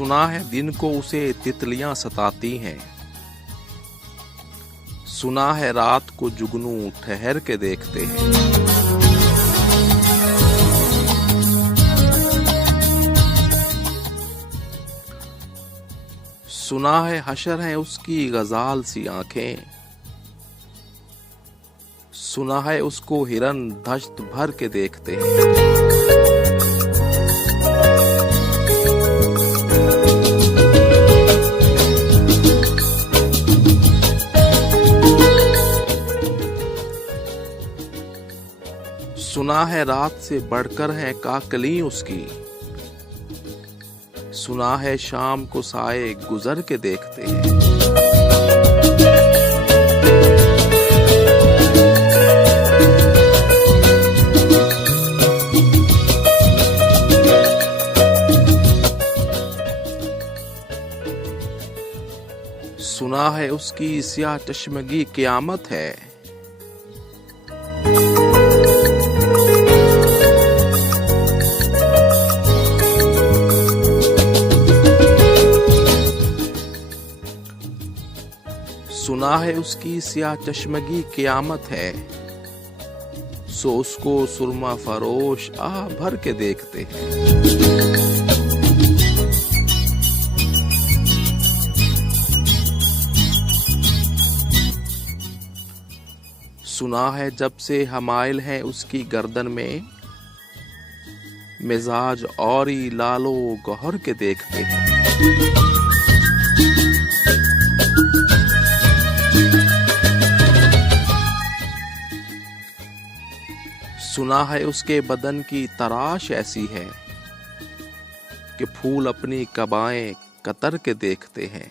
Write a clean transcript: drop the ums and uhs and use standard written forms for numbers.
सुना है दिन को उसे तितलियां सताती हैं, सुना है रात को जुगनू ठहर के देखते हैं। सुना है हशर है उसकी गजाल सी आंखें, सुना है उसको हिरन दश्त भर के देखते हैं। सुना है रात से बढ़कर है काकली उसकी, सुना है शाम को साए गुजर के देखते हैं। सुना है उसकी स्याह चश्मगी क़यामत है, सुना है उसकी स्याह चश्मगी क़यामत है, सो उसको सुरमा फरोश आह भर के देखते हैं। सुना है जब से हमाइल है उसकी गर्दन में, मिजाज औरी लालो गौहर के देखते हैं। सुना है उसके बदन की तराश ऐसी है कि फूल अपनी कबाएं कतर के देखते हैं।